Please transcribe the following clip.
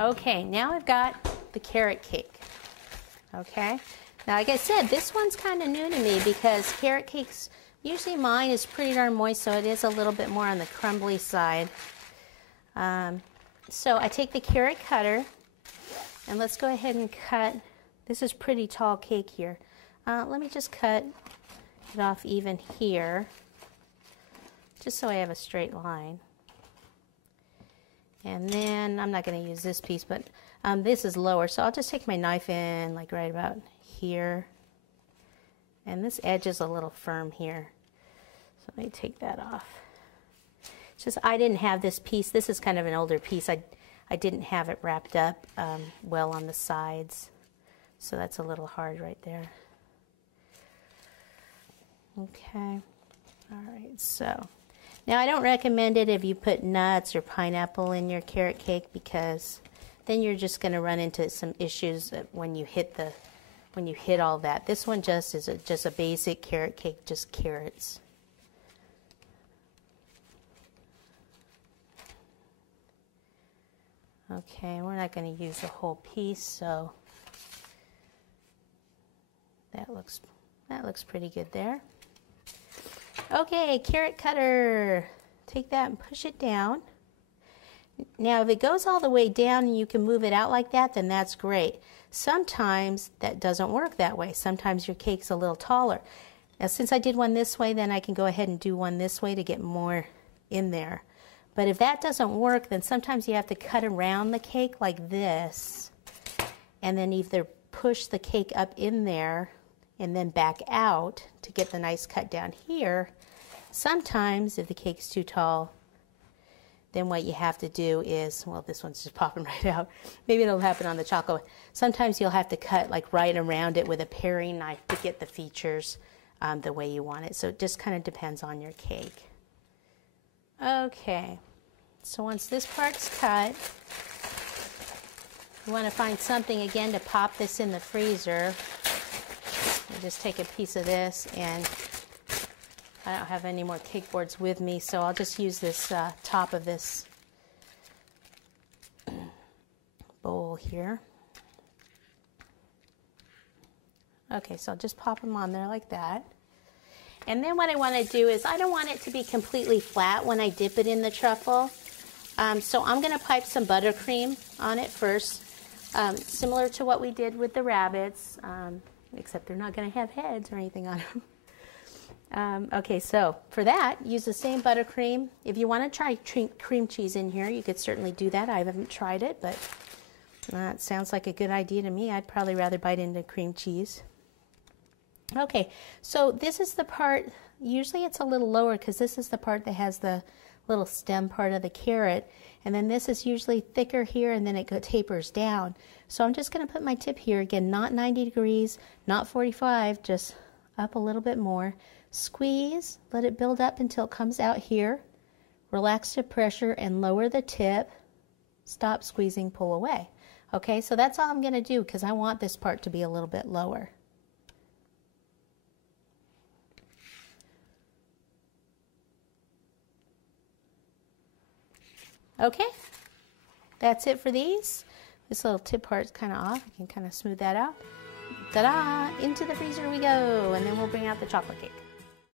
Okay, now I've got the carrot cake. Okay, now like I said, this one's kind of new to me because carrot cakes, usually mine is pretty darn moist, so it is a little bit more on the crumbly side. So I take the carrot cutter, and let's go ahead and cut. This is pretty tall cake here. Let me just cut it off even here, just so I have a straight line. And then I'm not going to use this piece, but this is lower, so I'll just take my knife in like right about here. And this edge is a little firm here, so let me take that off. It's just I didn't have this piece. This is kind of an older piece. I didn't have it wrapped up well on the sides, so that's a little hard right there. Okay, all right, so now I don't recommend it if you put nuts or pineapple in your carrot cake, because then you're just going to run into some issues when you hit all that. This one just is just a basic carrot cake, just carrots. Okay, we're not going to use the whole piece, so that looks pretty good there. Okay, carrot cutter. Take that and push it down. Now, if it goes all the way down and you can move it out like that, then that's great. Sometimes that doesn't work that way. Sometimes your cake's a little taller. Now, since I did one this way, then I can go ahead and do one this way to get more in there. But if that doesn't work, then sometimes you have to cut around the cake like this, and then either push the cake up in there and then back out to get the nice cut down here. Sometimes, if the cake's too tall, then what you have to do is, well, this one's just popping right out. Maybe it'll happen on the chocolate. Sometimes you'll have to cut like right around it with a paring knife to get the features the way you want it. So it just kind of depends on your cake. Okay, so once this part's cut, you want to find something again to pop this in the freezer. I just take a piece of this, and I don't have any more cake boards with me, so I'll just use this top of this bowl here. Okay, so I'll just pop them on there like that. And then what I want to do is, I don't want it to be completely flat when I dip it in the truffle. So I'm going to pipe some buttercream on it first, similar to what we did with the rabbits, except they're not going to have heads or anything on them. Okay, so for that, use the same buttercream. If you want to try cream cheese in here, you could certainly do that. I haven't tried it, but it sounds like a good idea to me. I'd probably rather bite into cream cheese. Okay, so this is the part, usually it's a little lower because this is the part that has the little stem part of the carrot, and then this is usually thicker here, and then it tapers down. So I'm just going to put my tip here, again, not 90 degrees, not 45, just up a little bit more. Squeeze, let it build up until it comes out here. Relax the pressure and lower the tip. Stop squeezing, pull away. Okay, so that's all I'm going to do because I want this part to be a little bit lower. Okay, that's it for these. This little tip part's kind of off. I can kind of smooth that out. Ta-da! Into the freezer we go, and then we'll bring out the chocolate cake.